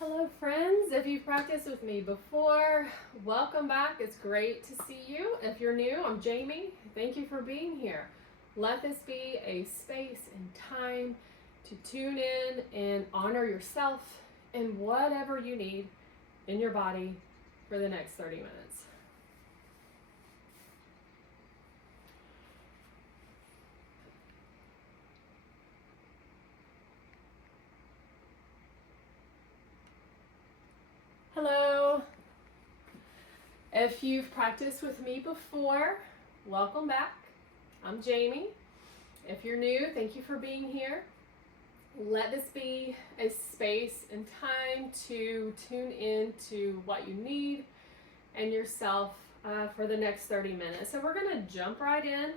Hello friends, if you've practiced with me before, welcome back. It's great to see you. If you're new, I'm Jamie. Thank you for being here. Let this be a space and time to tune in and honor yourself and whatever you need in your body for the next 30 minutes. Hello. If you've practiced with me before, welcome back. I'm Jamie. If you're new, thank you for being here. Let this be a space and time to tune in to what you need and yourself for the next 30 minutes. So we're going to jump right in,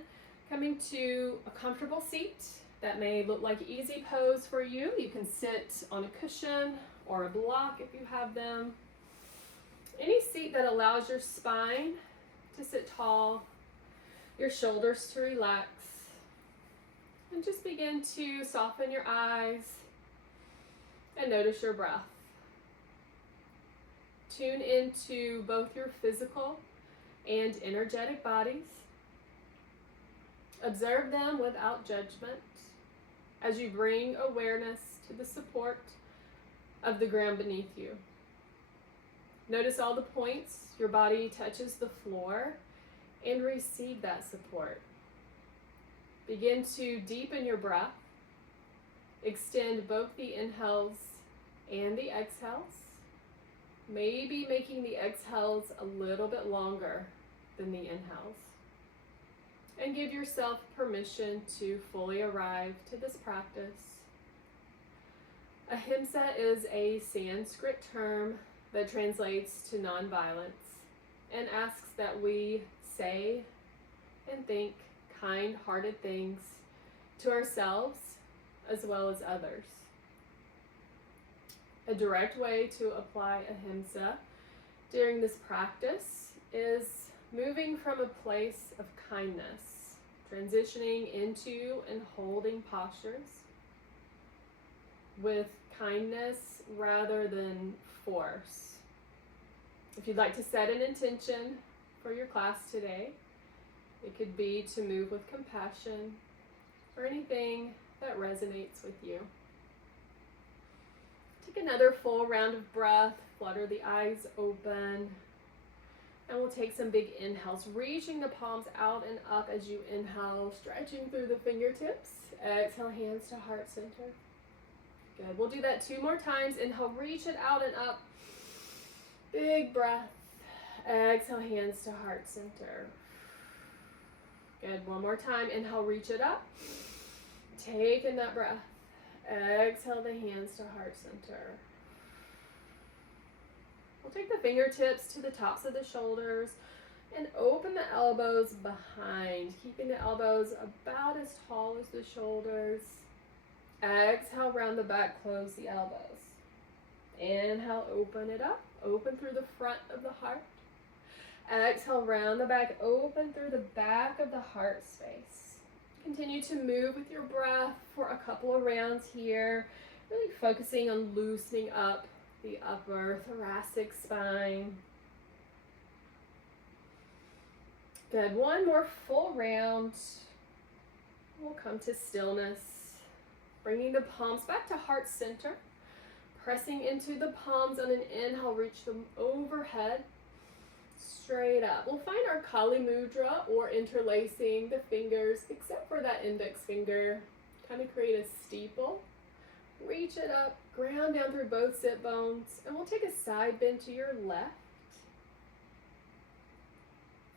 coming to a comfortable seat that may look like an easy pose for you. You can sit on a cushion or a block if you have them. Any seat that allows your spine to sit tall, your shoulders to relax, and just begin to soften your eyes and notice your breath. Tune into both your physical and energetic bodies. Observe them without judgment as you bring awareness to the support of the ground beneath you. Notice all the points your body touches the floor and receive that support. Begin to deepen your breath. Extend both the inhales and the exhales. Maybe making the exhales a little bit longer than the inhales. And give yourself permission to fully arrive to this practice. Ahimsa is a Sanskrit term that translates to nonviolence and asks that we say and think kind-hearted things to ourselves as well as others. A direct way to apply Ahimsa during this practice is moving from a place of kindness, transitioning into and holding postures with kindness rather than force. If you'd like to set an intention for your class today, it could be to move with compassion or anything that resonates with you. Take another full round of breath, flutter the eyes open, and we'll take some big inhales, reaching the palms out and up as you inhale, stretching through the fingertips. Exhale, hands to heart center. Good. We'll do that 2 more times. Inhale, reach it out and up. Big breath. Exhale, hands to heart center. Good. 1 more time. Inhale, reach it up. Take in that breath. Exhale the hands to heart center. We'll take the fingertips to the tops of the shoulders and open the elbows behind, keeping the elbows about as tall as the shoulders. Exhale, round the back, close the elbows. Inhale, open it up, open through the front of the heart. Exhale, round the back, open through the back of the heart space. Continue to move with your breath for a couple of rounds here, really focusing on loosening up the upper thoracic spine. Good. 1 more full round. We'll come to stillness. Bringing the palms back to heart center, pressing into the palms on an inhale, reach them overhead, straight up. We'll find our Kali Mudra or interlacing the fingers, except for that index finger. Kind of create a steeple. Reach it up, ground down through both sit bones, and we'll take a side bend to your left.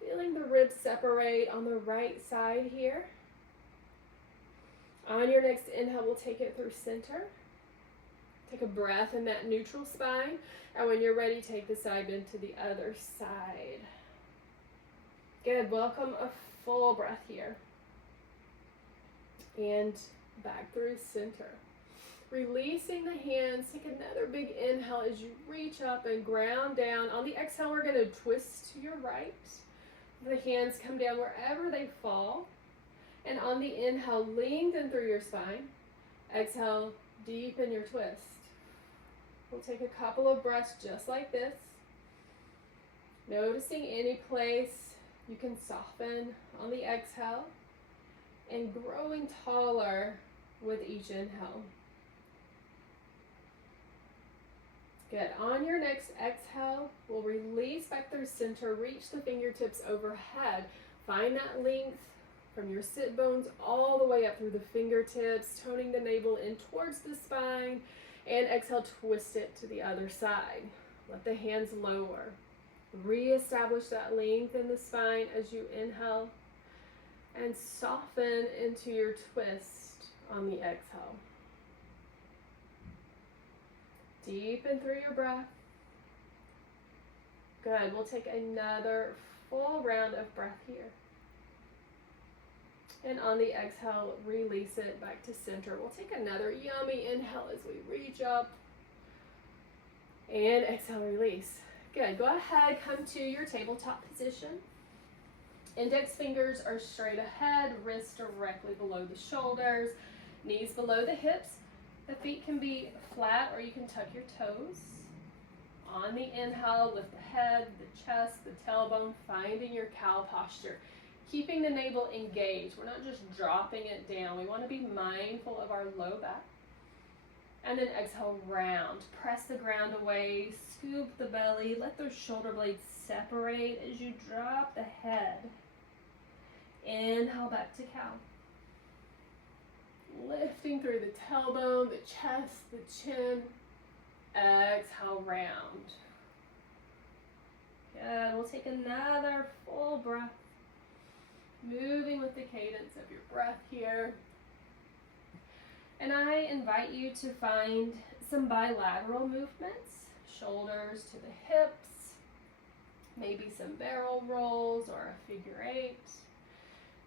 Feeling the ribs separate on the right side here. On your next inhale, we'll take it through center. Take a breath in that neutral spine. And when you're ready, take the side bend to the other side. Good. Welcome a full breath here. And back through center. Releasing the hands. Take another big inhale as you reach up and ground down. On the exhale, we're going to twist to your right. The hands come down wherever they fall. And on the inhale, lengthen through your spine. Exhale, deepen your twist. We'll take a couple of breaths just like this. Noticing any place you can soften on the exhale and growing taller with each inhale. Good. On your next exhale, we'll release back through center, reach the fingertips overhead. Find that length from your sit bones all the way up through the fingertips, toning the navel in towards the spine, and exhale, twist it to the other side. Let the hands lower. Reestablish that length in the spine as you inhale, and soften into your twist on the exhale. Deepen through your breath. Good. We'll take another full round of breath here. And on the exhale, release it back to center. We'll take another yummy inhale as we reach up. And exhale, release. Good. Go ahead, come to your tabletop position. Index fingers are straight ahead, wrists directly below the shoulders, knees below the hips. The feet can be flat or you can tuck your toes. On the inhale, lift the head, the chest, the tailbone, finding your cow posture. Keeping the navel engaged. We're not just dropping it down. We want to be mindful of our low back. And then exhale, round. Press the ground away, scoop the belly, let those shoulder blades separate as you drop the head. Inhale back to cow. Lifting through the tailbone, the chest, the chin. Exhale, round. Good. We'll take another full breath. Moving with the cadence of your breath here. And I invite you to find some bilateral movements. Shoulders to the hips. Maybe some barrel rolls or a figure eight.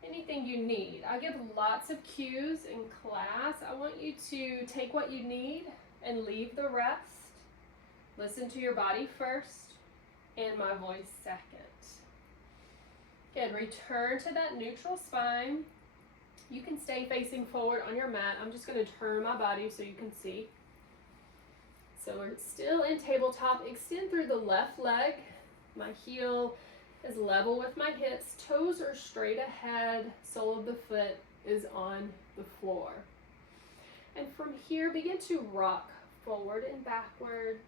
Anything you need. I give lots of cues in class. I want you to take what you need and leave the rest. Listen to your body first and my voice second. Good. Return to that neutral spine. You can stay facing forward on your mat. I'm just going to turn my body so you can see. So we're still in tabletop. Extend through the left leg. My heel is level with my hips. Toes are straight ahead. Sole of the foot is on the floor. And from here, begin to rock forward and backward.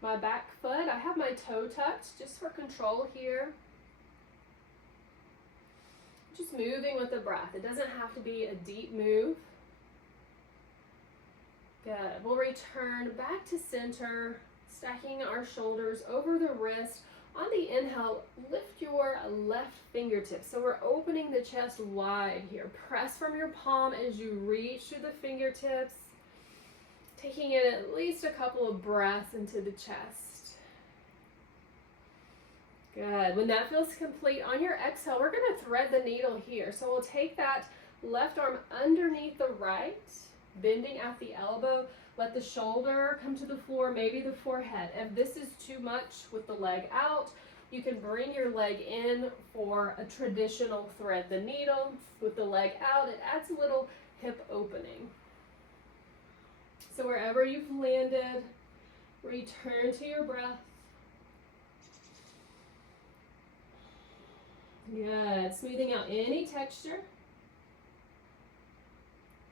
My back foot, I have my toe tucked just for control here. Just moving with the breath. It doesn't have to be a deep move. Good. We'll return back to center, stacking our shoulders over the wrist. On the inhale, lift your left fingertips. So we're opening the chest wide here. Press from your palm as you reach through the fingertips, taking in at least a couple of breaths into the chest. Good. When that feels complete, on your exhale, we're going to thread the needle here. So we'll take that left arm underneath the right, bending at the elbow. Let the shoulder come to the floor, maybe the forehead. If this is too much with the leg out, you can bring your leg in for a traditional thread the needle. With the leg out, it adds a little hip opening. So wherever you've landed, return to your breath. Good. Smoothing out any texture.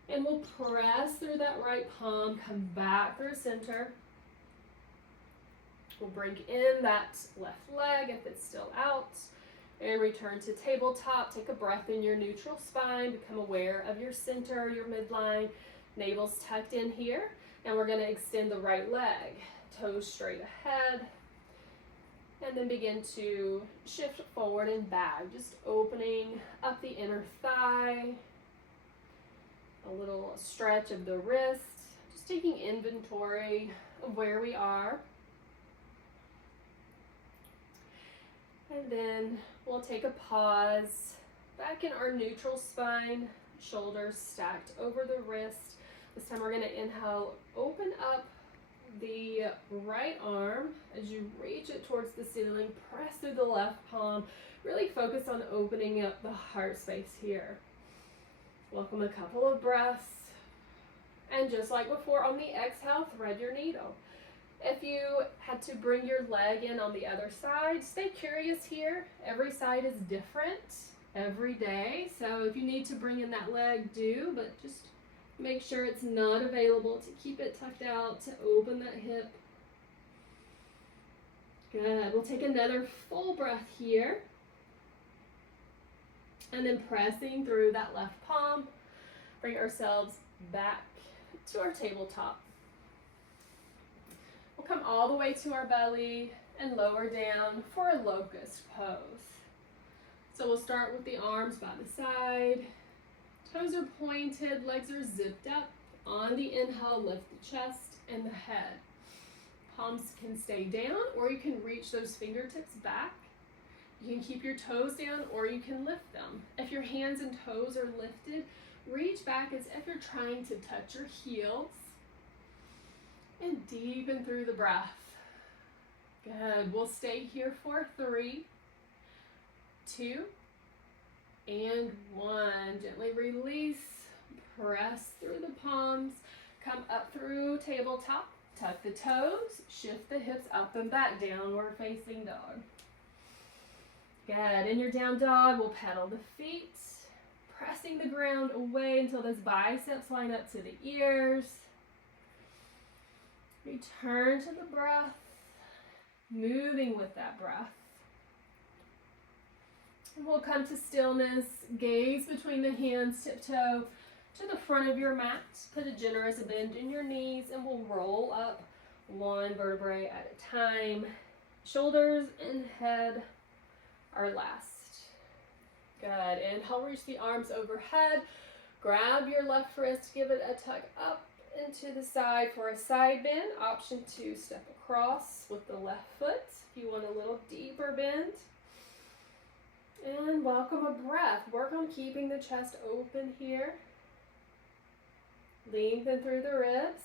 And we'll press through that right palm, come back through center. We'll bring in that left leg if it's still out. And return to tabletop. Take a breath in your neutral spine. Become aware of your center, your midline. Navel's tucked in here. And we're going to extend the right leg. Toes straight ahead. And then begin to shift forward and back. Just opening up the inner thigh. A little stretch of the wrist. Just taking inventory of where we are. And then we'll take a pause. Back in our neutral spine. Shoulders stacked over the wrist. This time we're going to inhale, open up the right arm as you reach it towards the ceiling. Press through the left palm. Really focus on opening up the heart space here. Welcome a couple of breaths. And just like before, on the exhale, thread your needle. If you had to bring your leg in on the other side, stay curious here. Every side is different every day. So if you need to bring in that leg, do, but just make sure it's not available to keep it tucked out, to open that hip. Good. We'll take another full breath here. And then pressing through that left palm, bring ourselves back to our tabletop. We'll come all the way to our belly and lower down for a locust pose. So we'll start with the arms by the side. Toes are pointed, legs are zipped up. On the inhale, lift the chest and the head. Palms can stay down, or you can reach those fingertips back. You can keep your toes down, or you can lift them. If your hands and toes are lifted, reach back as if you're trying to touch your heels. And deepen through the breath. Good. We'll stay here for 3, 2, and 1. Gently release. Press through the palms. Come up through tabletop. Tuck the toes. Shift the hips up and back. Downward facing dog. Good. In your down dog, we'll pedal the feet. Pressing the ground away until those biceps line up to the ears. Return to the breath, moving with that breath. And we'll come to stillness, gaze between the hands, tiptoe to the front of your mat. Put a generous bend in your knees, and we'll roll up one vertebrae at a time. Shoulders and head are last. Good. Inhale, reach the arms overhead. Grab your left wrist, give it a tuck up into the side for a side bend. Option to step across with the left foot if you want a little deeper bend. And welcome a breath. Work on keeping the chest open here. Lengthen through the ribs.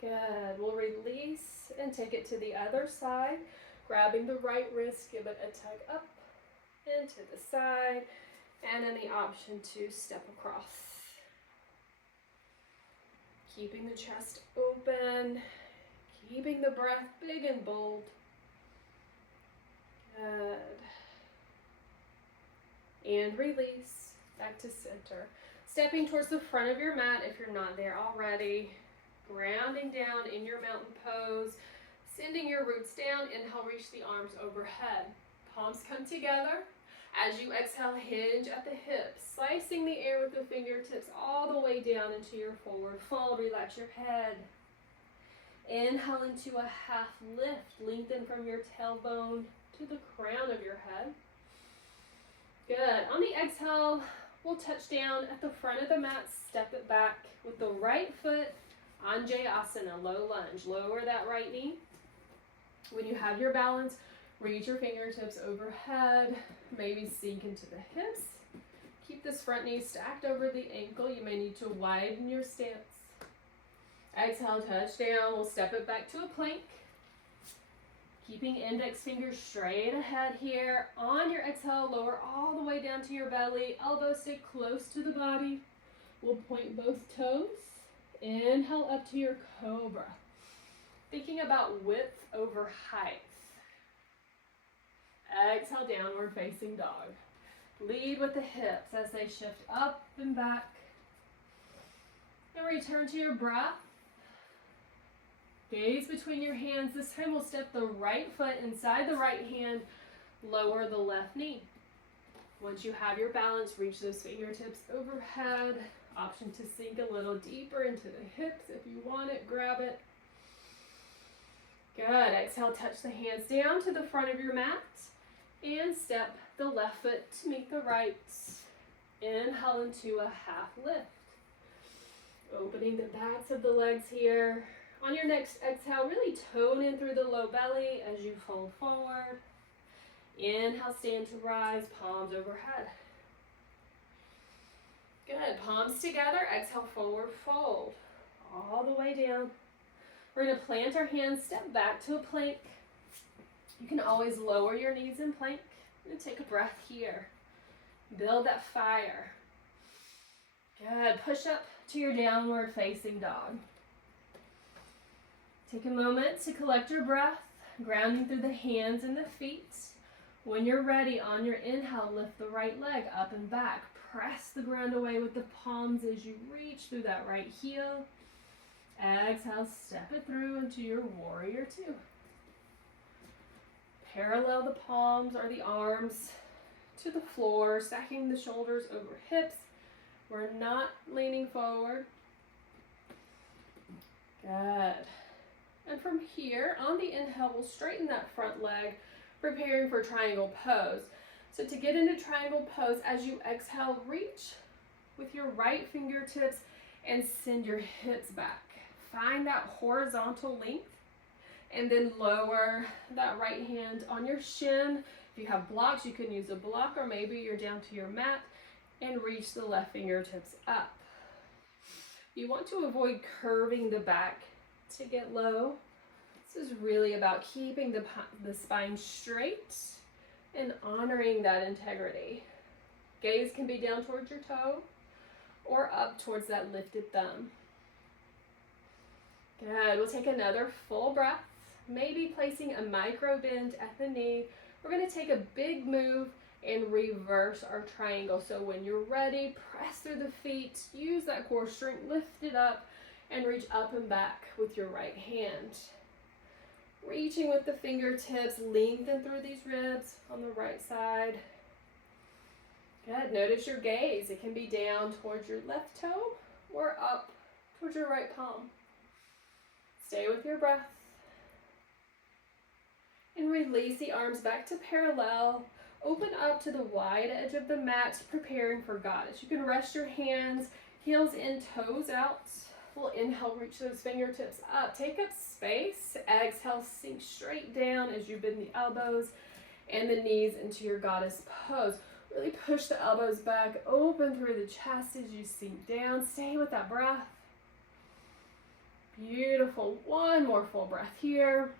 Good. We'll release and take it to the other side. Grabbing the right wrist, give it a tug up and to the side. And then the option to step across. Keeping the chest open, keeping the breath big and bold. Good. And release, back to center. Stepping towards the front of your mat if you're not there already. Grounding down in your mountain pose. Sending your roots down, inhale, reach the arms overhead. Palms come together. As you exhale, hinge at the hips, slicing the air with the fingertips all the way down into your forward fold. Relax your head. Inhale into a half lift. Lengthen from your tailbone to the crown of your head. Good. On the exhale, we'll touch down at the front of the mat. Step it back with the right foot. Anjayasana, low lunge. Lower that right knee. When you have your balance, reach your fingertips overhead, maybe sink into the hips. Keep this front knee stacked over the ankle. You may need to widen your stance. Exhale, touch down. We'll step it back to a plank. Keeping index fingers straight ahead here. On your exhale, lower all the way down to your belly. Elbows stay close to the body. We'll point both toes. Inhale up to your cobra. Thinking about width over height. Exhale, downward facing dog. Lead with the hips as they shift up and back. And return to your breath. Gaze between your hands. This time we'll step the right foot inside the right hand. Lower the left knee. Once you have your balance, reach those fingertips overhead. Option to sink a little deeper into the hips. If you want it, grab it. Good. Exhale, touch the hands down to the front of your mat. And step the left foot to meet the right. Inhale into a half lift. Opening the backs of the legs here. On your next exhale, really tone in through the low belly as you fold forward. Inhale, stand to rise, palms overhead. Good. Palms together. Exhale, forward fold. All the way down. We're going to plant our hands, step back to a plank. You can always lower your knees in plank and take a breath here. Build that fire. Good. Push up to your downward facing dog. Take a moment to collect your breath, grounding through the hands and the feet. When you're ready, on your inhale, lift the right leg up and back. Press the ground away with the palms as you reach through that right heel. Exhale, step it through into your warrior two. Parallel the palms or the arms to the floor, stacking the shoulders over hips. We're not leaning forward. Good. And from here, on the inhale, we'll straighten that front leg, preparing for triangle pose. So to get into triangle pose, as you exhale, reach with your right fingertips and send your hips back. Find that horizontal length and then lower that right hand on your shin. If you have blocks, you can use a block, or maybe you're down to your mat and reach the left fingertips up. You want to avoid curving the back to get low. This is really about keeping the spine straight and honoring that integrity. Gaze can be down towards your toe or up towards that lifted thumb. Good. We'll take another full breath, maybe placing a micro bend at the knee. We're going to take a big move and reverse our triangle. So when you're ready, press through the feet, use that core strength, lift it up, and reach up and back with your right hand. Reaching with the fingertips, lengthen through these ribs on the right side. Good. Notice your gaze. It can be down towards your left toe or up towards your right palm. Stay with your breath. And release the arms back to parallel. Open up to the wide edge of the mat, preparing for goddess. You can rest your hands, heels in, toes out. We'll inhale, reach those fingertips up. Take up space. Exhale, sink straight down as you bend the elbows and the knees into your goddess pose. Really push the elbows back, open through the chest as you sink down. Stay with that breath. Beautiful. One more full breath here.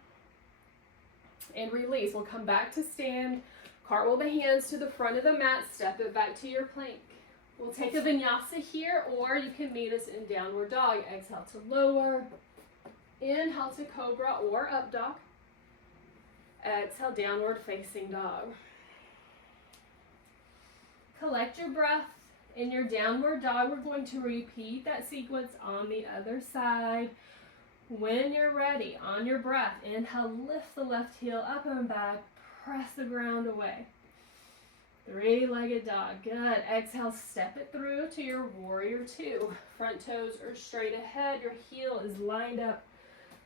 And release. We'll come back to stand. Cartwheel the hands to the front of the mat. Step it back to your plank. We'll take a vinyasa here, or you can meet us in downward dog. Exhale to lower. Inhale to cobra or up dog. Exhale, downward facing dog. Collect your breath. In your downward dog, we're going to repeat that sequence on the other side. When you're ready, on your breath, inhale, lift the left heel up and back, press the ground away. Three-legged dog, good. Exhale, step it through to your warrior two. Front toes are straight ahead, your heel is lined up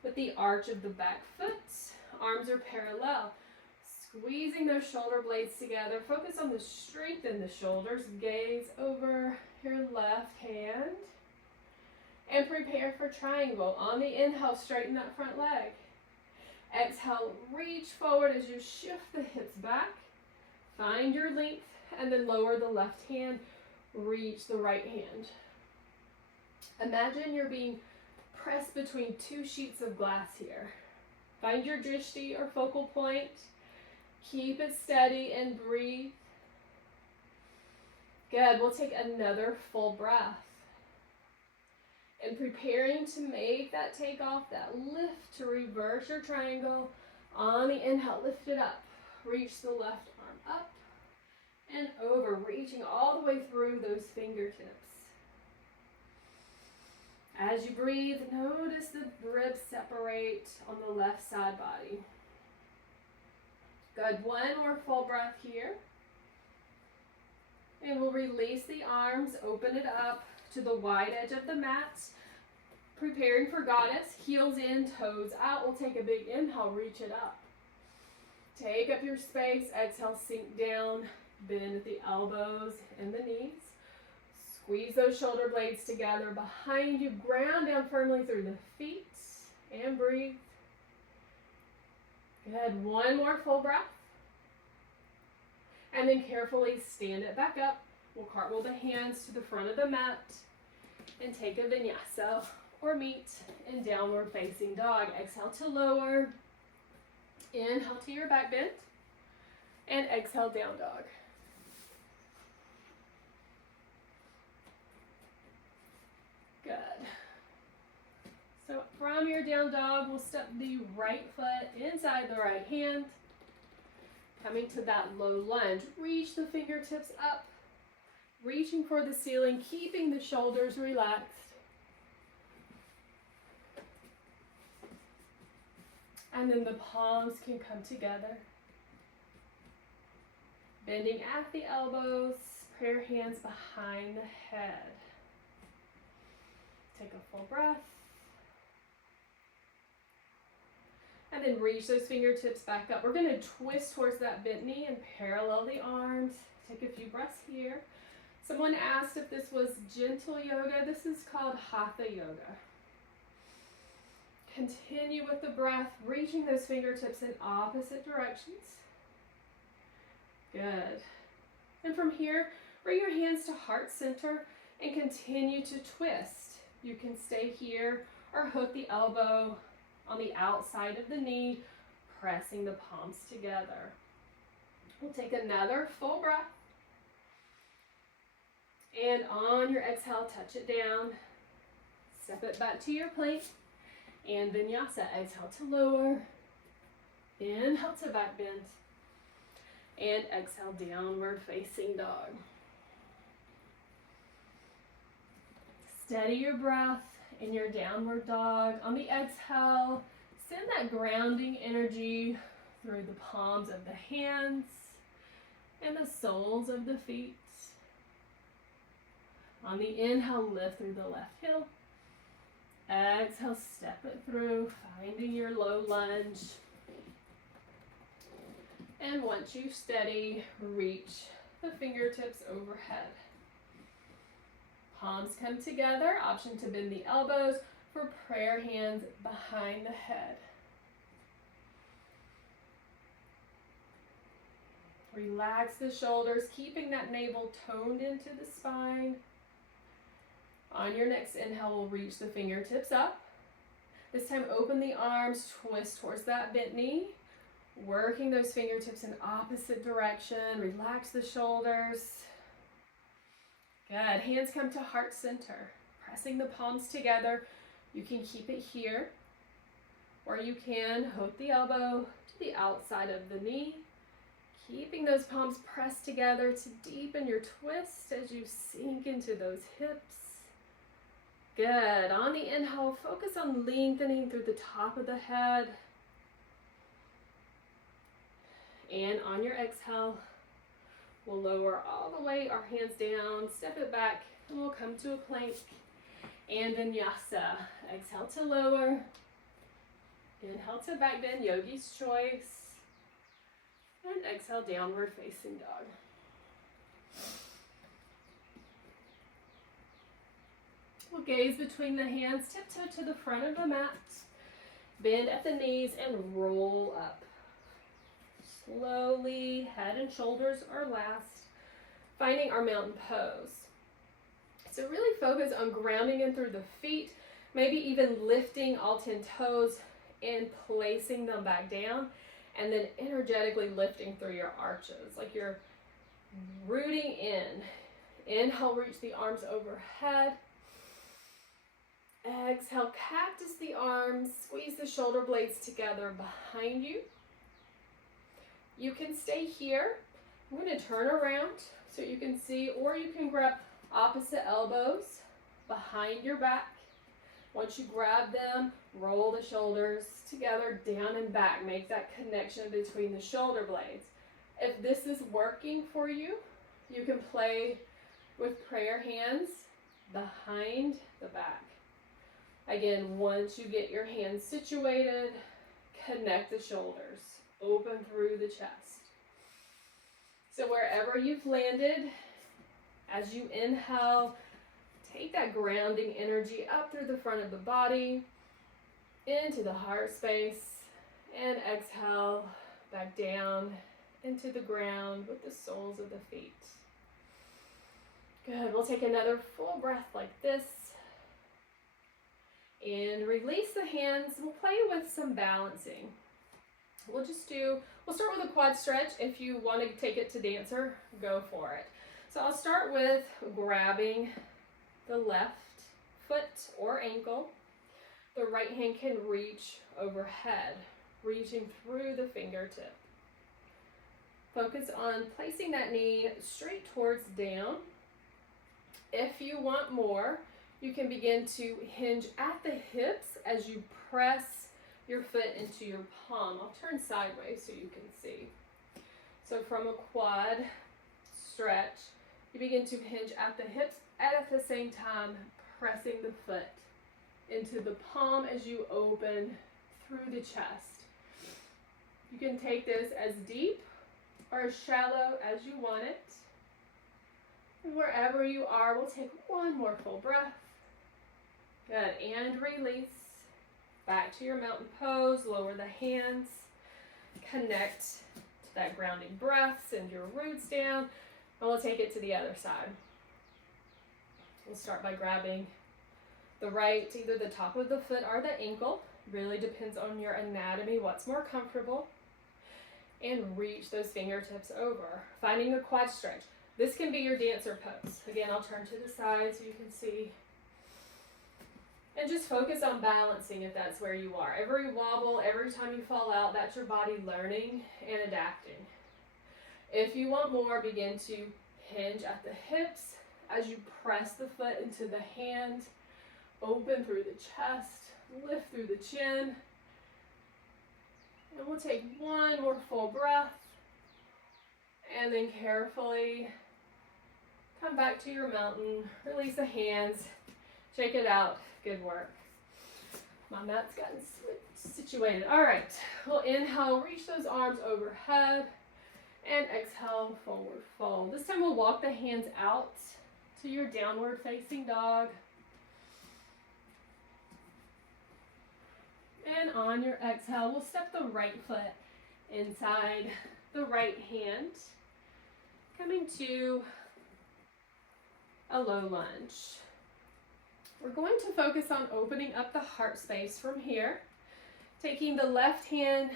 with the arch of the back foot. Arms are parallel. Squeezing those shoulder blades together. Focus on the strength in the shoulders. Gaze over your left hand. And prepare for triangle. On the inhale, straighten that front leg. Exhale, reach forward as you shift the hips back. Find your length and then lower the left hand. Reach the right hand. Imagine you're being pressed between two sheets of glass here. Find your drishti or focal point. Keep it steady and breathe. Good. We'll take another full breath. And preparing to make that takeoff, that lift to reverse your triangle. On the inhale, lift it up. Reach the left arm up and over, reaching all the way through those fingertips. As you breathe, notice the ribs separate on the left side body. Good. One more full breath here. And we'll release the arms, open it up to the wide edge of the mat. Preparing for goddess, heels in, toes out. We'll take a big inhale, reach it up. Take up your space, exhale, sink down, bend at the elbows and the knees. Squeeze those shoulder blades together behind you, ground down firmly through the feet, and breathe. Good. One more full breath. And then carefully stand it back up. We'll cartwheel the hands to the front of the mat and take a vinyasa or meet in downward facing dog. Exhale to lower. Inhale to your back bend. And exhale, down dog. Good. So from your down dog, we'll step the right foot inside the right hand. Coming to that low lunge, reach the fingertips up, reaching for the ceiling, keeping the shoulders relaxed. And then the palms can come together. Bending at the elbows, prayer hands behind the head. Take a full breath. And then reach those fingertips back up. We're going to twist towards that bent knee and parallel the arms. Take a few breaths here. Someone asked if this was gentle yoga. This is called Hatha yoga. Continue with the breath, reaching those fingertips in opposite directions. Good. And from here, bring your hands to heart center and continue to twist. You can stay here or hook the elbow on the outside of the knee, pressing the palms together. We'll take another full breath. And on your exhale, touch it down. Step it back to your plank. And vinyasa, exhale to lower. Inhale to back bend. And exhale, downward facing dog. Steady your breath in your downward dog. On the exhale, send that grounding energy through the palms of the hands and the soles of the feet. On the inhale, lift through the left heel. Exhale, step it through, finding your low lunge. And once you steady, reach the fingertips overhead. Palms come together, option to bend the elbows for prayer hands behind the head. Relax the shoulders, keeping that navel toned into the spine. On your next inhale, we'll reach the fingertips up. This time, open the arms, twist towards that bent knee. Working those fingertips in opposite direction. Relax the shoulders. Good. Hands come to heart center. Pressing the palms together. You can keep it here, or you can hook the elbow to the outside of the knee. Keeping those palms pressed together to deepen your twist as you sink into those hips. Good. On the inhale, focus on lengthening through the top of the head. And on your exhale, we'll lower all the way our hands down, step it back, and we'll come to a plank. And vinyasa. Exhale to lower. Inhale to back bend, yogi's choice. And exhale, downward facing dog. We'll gaze between the hands, tiptoe to the front of the mat. Bend at the knees and roll up. Slowly, head and shoulders are last. Finding our mountain pose. So really focus on grounding in through the feet, maybe even lifting all 10 toes and placing them back down, and then energetically lifting through your arches, like you're rooting in. Inhale, reach the arms overhead. Exhale, cactus the arms, squeeze the shoulder blades together behind you. You can stay here. I'm going to turn around so you can see, or you can grab opposite elbows behind your back. Once you grab them, roll the shoulders together, down and back. Make that connection between the shoulder blades. If this is working for you, you can play with prayer hands behind the back. Again, once you get your hands situated, connect the shoulders, open through the chest. So wherever you've landed, as you inhale, take that grounding energy up through the front of the body, into the heart space, and exhale back down into the ground with the soles of the feet. Good, we'll take another full breath like this. And release the hands. We'll play with some balancing. We'll start with a quad stretch. If you want to take it to dancer, go for it. So I'll start with grabbing the left foot or ankle. The right hand can reach overhead, reaching through the fingertip. Focus on placing that knee straight towards down. If you want more, you can begin to hinge at the hips as you press your foot into your palm. I'll turn sideways so you can see. So from a quad stretch, you begin to hinge at the hips and at the same time pressing the foot into the palm as you open through the chest. You can take this as deep or as shallow as you want it. And wherever you are, we'll take one more full breath. Good, and release. Back to your mountain pose, lower the hands, connect to that grounding breath, send your roots down, and we'll take it to the other side. We'll start by grabbing the right, either the top of the foot or the ankle. Really depends on your anatomy, what's more comfortable. And reach those fingertips over, finding a quad stretch. This can be your dancer pose. Again, I'll turn to the side so you can see. And just focus on balancing if that's where you are. Every wobble, every time you fall out, that's your body learning and adapting. If you want more, begin to hinge at the hips as you press the foot into the hand, open through the chest, lift through the chin. And we'll take one more full breath. And then carefully come back to your mountain, release the hands, shake it out. Good work. My mat's gotten situated. All right, we'll inhale, reach those arms overhead, and exhale, forward fold. This time we'll walk the hands out to your downward facing dog. And on your exhale, we'll step the right foot inside the right hand, coming to a low lunge. We're going to focus on opening up the heart space from here, taking the left hand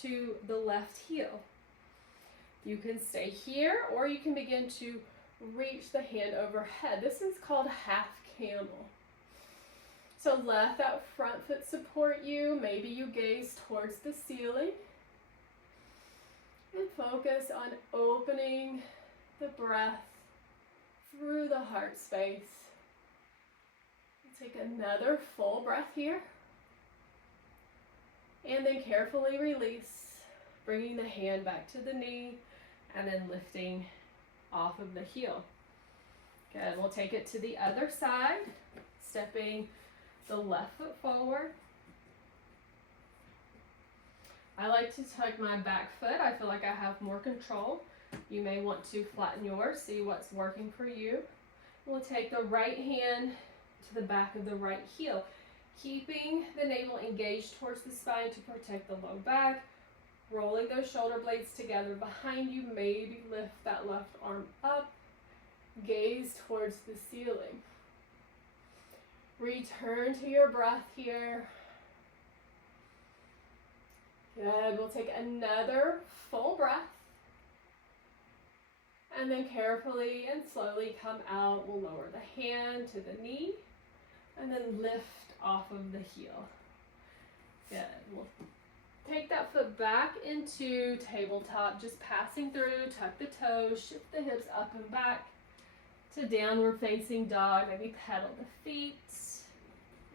to the left heel. You can stay here or you can begin to reach the hand overhead. This is called half camel. So let that front foot support you. Maybe you gaze towards the ceiling. And focus on opening the breath through the heart space. Take another full breath here. And then carefully release, bringing the hand back to the knee and then lifting off of the heel. Good, we'll take it to the other side, stepping the left foot forward. I like to tuck my back foot. I feel like I have more control. You may want to flatten yours, see what's working for you. We'll take the right hand to the back of the right heel, keeping the navel engaged towards the spine to protect the low back, rolling those shoulder blades together behind you. Maybe lift that left arm up, gaze towards the ceiling. Return to your breath here. Good, we'll take another full breath. And then carefully and slowly come out. We'll lower the hand to the knee and then lift off of the heel. Good. We'll take that foot back into tabletop, just passing through, tuck the toes, shift the hips up and back to downward facing dog. Maybe pedal the feet,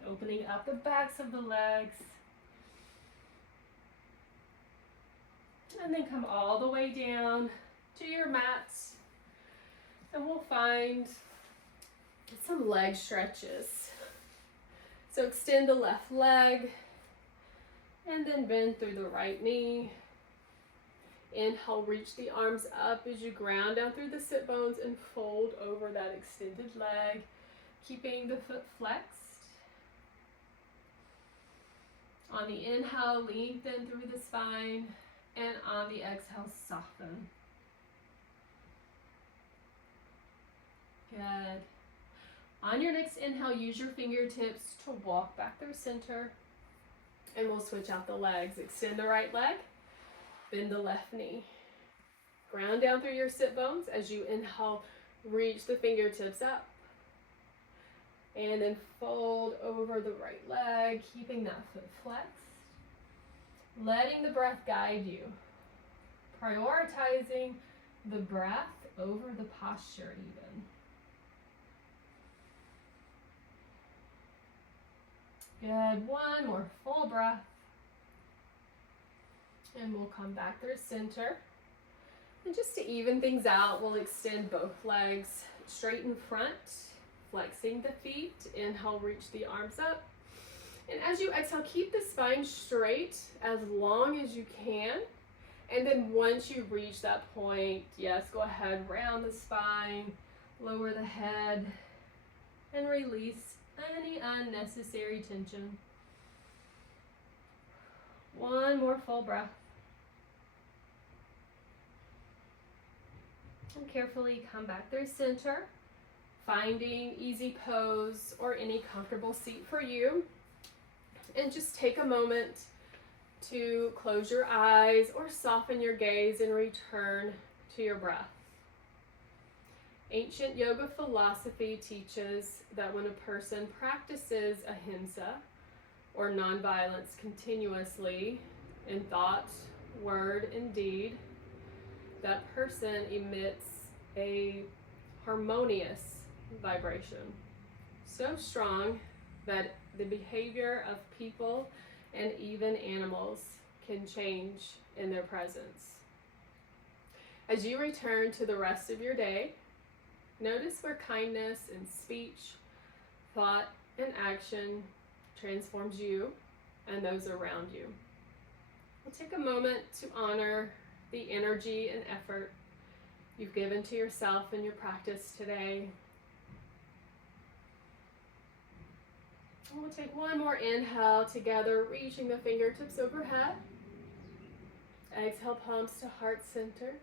opening up the backs of the legs. And then come all the way down to your mats. And we'll find some leg stretches. So extend the left leg and then bend through the right knee. Inhale, reach the arms up as you ground down through the sit bones and fold over that extended leg, keeping the foot flexed. On the inhale, lengthen through the spine, and on the exhale, soften. Good. On your next inhale, use your fingertips to walk back through center, and we'll switch out the legs. Extend the right leg, bend the left knee. Ground down through your sit bones as you inhale, reach the fingertips up. And then fold over the right leg, keeping that foot flexed. Letting the breath guide you. Prioritizing the breath over the posture even. Good, one more full breath. And we'll come back through center. And just to even things out, we'll extend both legs straight in front, flexing the feet. Inhale, reach the arms up. And as you exhale, keep the spine straight as long as you can. And then once you reach that point, yes, go ahead, round the spine, lower the head, and release any unnecessary tension. One more full breath. And carefully come back through center, finding easy pose or any comfortable seat for you. And just take a moment to close your eyes or soften your gaze and return to your breath. Ancient yoga philosophy teaches that when a person practices ahimsa, or nonviolence, continuously in thought, word, and deed, that person emits a harmonious vibration, so strong that the behavior of people and even animals can change in their presence. As you return to the rest of your day, notice where kindness in speech, thought, and action transforms you and those around you. We'll take a moment to honor the energy and effort you've given to yourself in your practice today. And we'll take one more inhale together, reaching the fingertips overhead. Exhale, palms to heart center.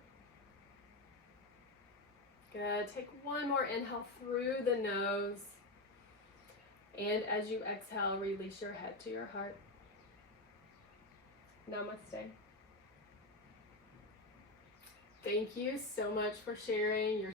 Good. Take one more inhale through the nose. And as you exhale, release your head to your heart. Namaste. Thank you so much for sharing your